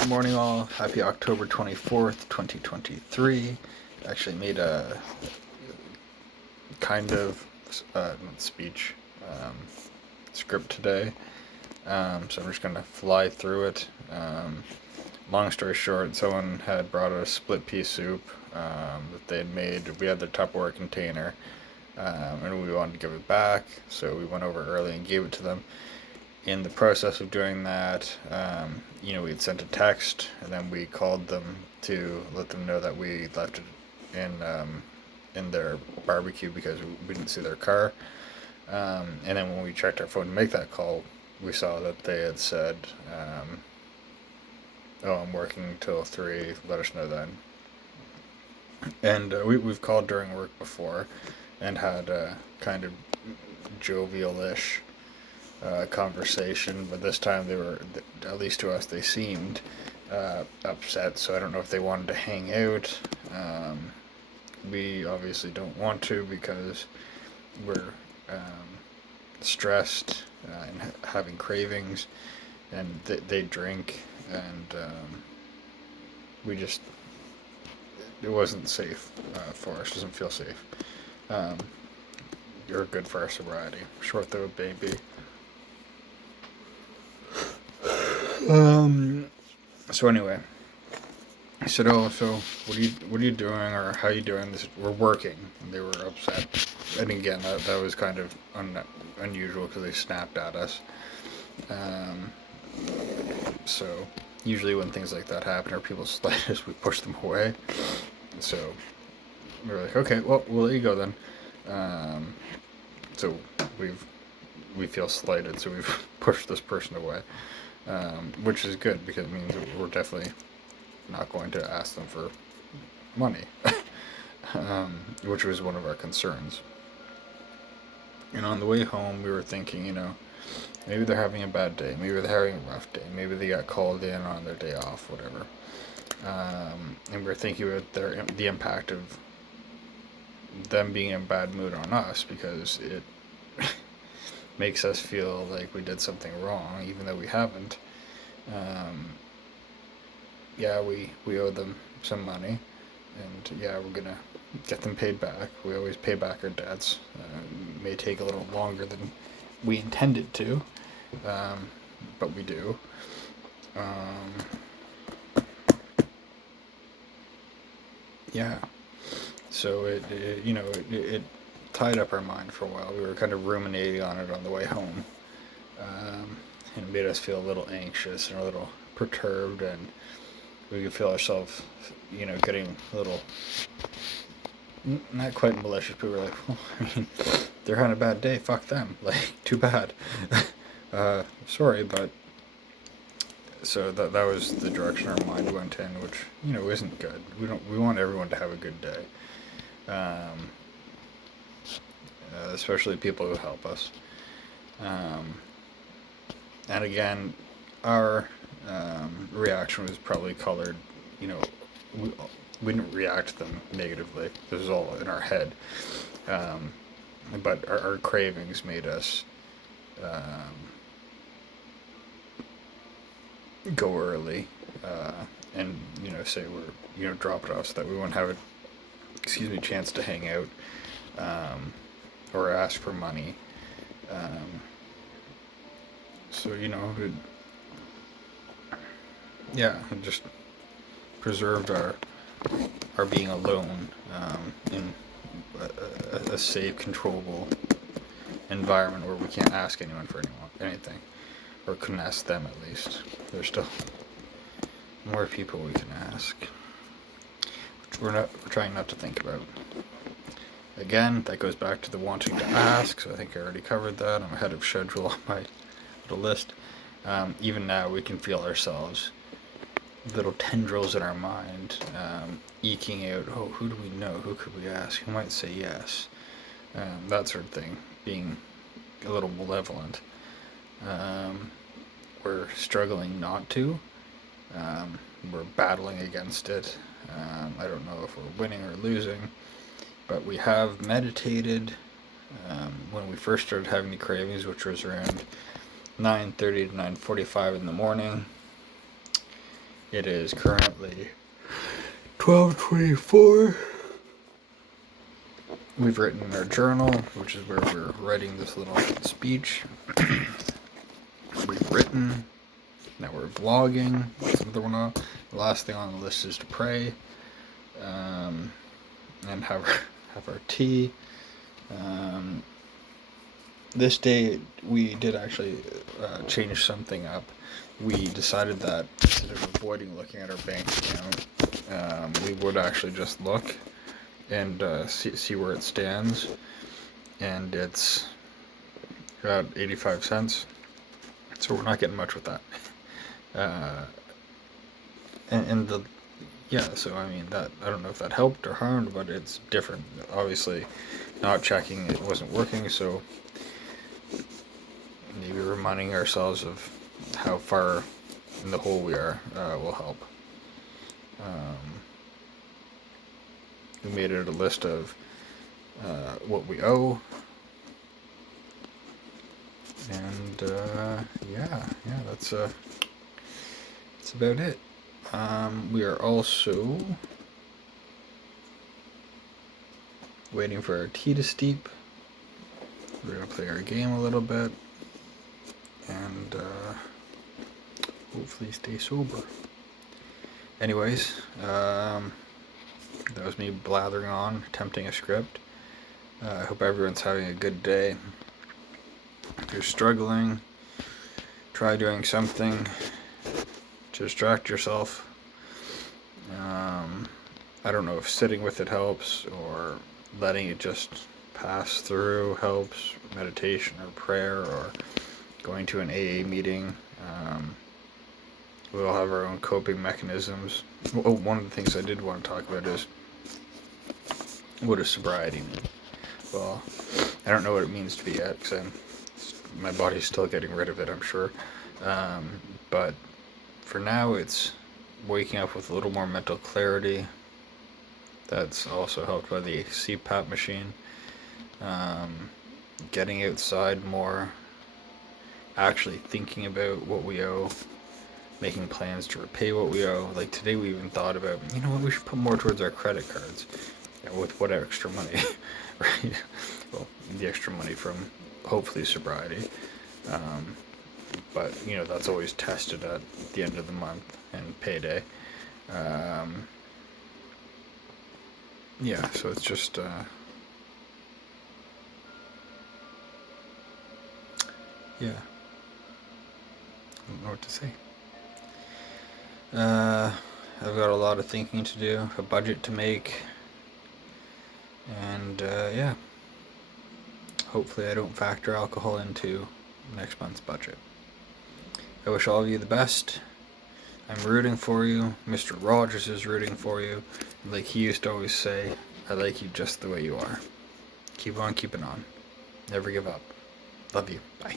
Good morning, all. Happy October 24th, 2023. Actually, made a kind of speech um, script today, so I'm just gonna fly through it. Long story short, someone had brought us split pea soup that they had made. We had their Tupperware container, and we wanted to give it back, so we went over early and gave it to them. In the process of doing that, we had sent a text, and then we called them to let them know that we left it in their barbecue because we didn't see their car. And then when we checked our phone to make that call, we saw that they had said, "Oh, I'm working till 3. Let us know then." And we've called during work before, and had a kind of jovial-ish conversation, but this time they were, at least to us, they seemed upset. So I don't know if they wanted to hang out. We obviously don't want to because we're stressed and having cravings, and they drink, and we just, it wasn't safe for us. Doesn't feel safe. You're good for our sobriety. Short though it may be. So anyway, I said, "Oh, so what are you doing, or how are you doing?" This, we're working. And they were upset, and again, that was kind of unusual because they snapped at us. Um, so usually when things like that happen or people slight us, we push them away. So we were like, "Okay, well, we'll let you go then." So we feel slighted, so we've pushed this person away. Which is good because it means that we're definitely not going to ask them for money, which was one of our concerns. And on the way home, we were thinking, maybe they're having a bad day, maybe they're having a rough day, maybe they got called in on their day off, whatever. And we were thinking about the impact of them being in a bad mood on us because it makes us feel like we did something wrong, even though we haven't. Yeah, we owe them some money, and yeah, we're gonna get them paid back. We always pay back our debts. It may take a little longer than we intended to, but we do. Yeah, so it tied up our mind for a while. We were kind of ruminating on it on the way home, and it made us feel a little anxious and a little perturbed, and we could feel ourselves, getting a little, not quite malicious, but we were like, well, I mean, they're having a bad day, fuck them, like, too bad. Sorry, but, so that was the direction our mind went in, which, isn't good. We want everyone to have a good day. Especially people who help us. And again, our reaction was probably colored, we, we didn't react to them negatively. This is all in our head. But our cravings made us go early and, say we're, drop it off so that we won't have a, chance to hang out or ask for money. So, it just preserved our being alone in a safe, controllable environment where we can't ask anyone for anything, or couldn't ask them at least. There's still more people we can ask, which we're trying not to think about. Again, that goes back to the wanting to ask, so I think I already covered that. I'm ahead of schedule on my little list. Even now, we can feel ourselves, little tendrils in our mind, eking out, oh, who do we know? Who could we ask? Who might say yes? That sort of thing, being a little malevolent. We're struggling not to. We're battling against it. I don't know if we're winning or losing, but we have meditated when we first started having the cravings, which was around 9:30 to 9:45 in the morning. It is currently 12:24. We've written our journal, which is where we're writing this little speech. We've written. Now we're vlogging. What's another one on? The last thing on the list is to pray, and have our tea. This day we did actually change something up. We decided that instead of avoiding looking at our bank account, we would actually just look and see where it stands, and it's about 85 cents. So we're not getting much with that. And the so I mean that, I don't know if that helped or harmed, but it's different. Obviously, not checking it wasn't working, so maybe reminding ourselves of how far in the hole we are will help. We made it a list of what we owe, and that's about it. We are also waiting for our tea to steep. We're gonna play our game a little bit, and hopefully stay sober. Anyways, that was me blathering on, attempting a script. I hope everyone's having a good day. If you're struggling, try doing something to distract yourself. I don't know if sitting with it helps, or letting it just pass through helps, meditation or prayer, or going to an AA meeting. We all have our own coping mechanisms. Oh, one of the things I did want to talk about is, what does sobriety mean? Well, I don't know what it means to be yet, because my body's still getting rid of it, I'm sure. But for now, it's waking up with a little more mental clarity. That's also helped by the CPAP machine. Getting outside more, actually thinking about what we owe, making plans to repay what we owe. Like today we even thought about, you know what, we should put more towards our credit cards. With what extra money, right? Well, the extra money from hopefully sobriety. But, that's always tested at the end of the month and payday. So it's just, I don't know what to say. I've got a lot of thinking to do, a budget to make, and hopefully I don't factor alcohol into next month's budget. I wish all of you the best. I'm rooting for you. Mr. Rogers is rooting for you. Like he used to always say, I like you just the way you are. Keep on keeping on. Never give up. Love you. Bye.